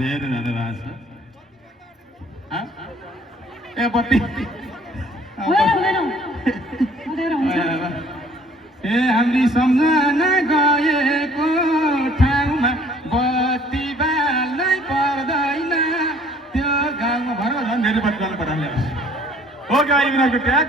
धेरै जाँदा भएको छ ए बत्ती ए हाम्री सम्झना गएको ठाउँमा बत्ती बाल्नै पर्दैन त्यो गाउँमा भरमा झन् धेरै बत्ती बाल्नु पर्दैन हो कि अहिले बिनाको ट्याग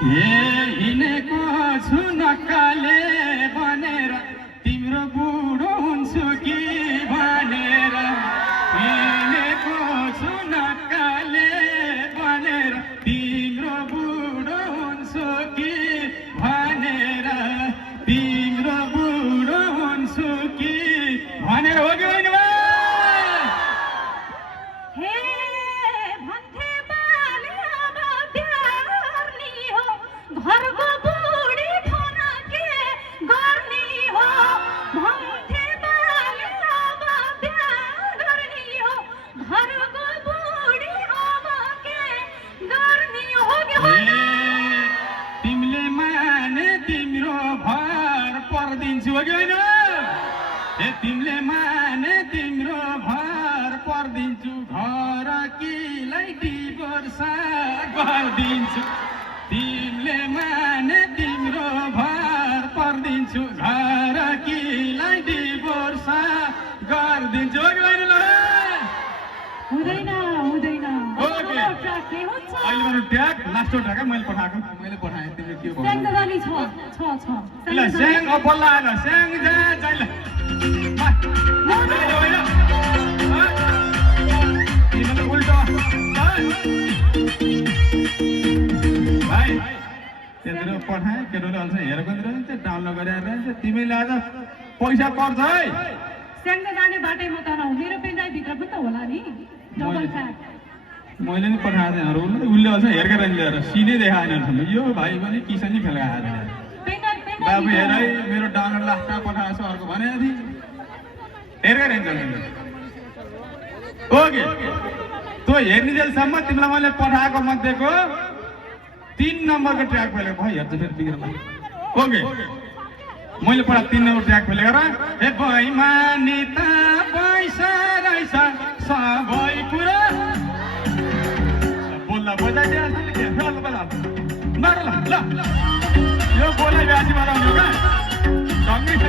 हिँडेको छु नक्काले भनेर तिम्रो बुढो हुन्छु कि भनेर हिँडेको छु नक्काले भनेर तिम्रो बुढो हुन्छु कि भनेर तिम्रो बुढो हुन्छु कि भनेर हो कि होइन तिमीले माने तिम्रो भर पर्दिन्छु घर किलाई डिभोर्स गरिदिन्छु तिमीले माने तिम्रो भर पर्दिन्छु घर किलाई डिभोर्स गरिदिन्छु हुँदैन हुँदैन अहिले ट्याग लास्ट ट्याग मैले पठाएँ तिमीले के ल स्याङ बल्ल आएर स्याङ जा चाहिँला उल्टो भाइ त्यत्रो पठाएँ केटोले अल्छ हेरेको रहन्छ डाउनलोड गरेर रहन्छ तिमीले आज पैसा पर्छ है स्याङ जाने बाटैमा त मेरो पेन्ड्राइभ भित्र पनि त होला नि डबल फ्याट मैले नि पठाएको थिएँ उसले अल्छ हेरेर ल्याएर सिनै देखाएन यो भाइ पनि किसानी फेला आएर बाबु हेर है मेरो डाउनलोड लास्टमा पठाएको छ अर्को भनेको थिएँ हेरेर ओके तँ हेर्नेजेलसम्म तिमीलाई मैले पठाएको मध्येको 3 नम्बरको ट्र्याक फेलेको भाइ हेर्छ फेरि बिग्रेर ओके मैले पढा 3 नम्बर ट्र्याक फेलेर हे बैमानी त पैसा रहेछ सबै कुरा बोल्दा बजाइदिया छ नि के ल यो बोलाइ ब्याजी बनाउनु क्या ढङ्गै छ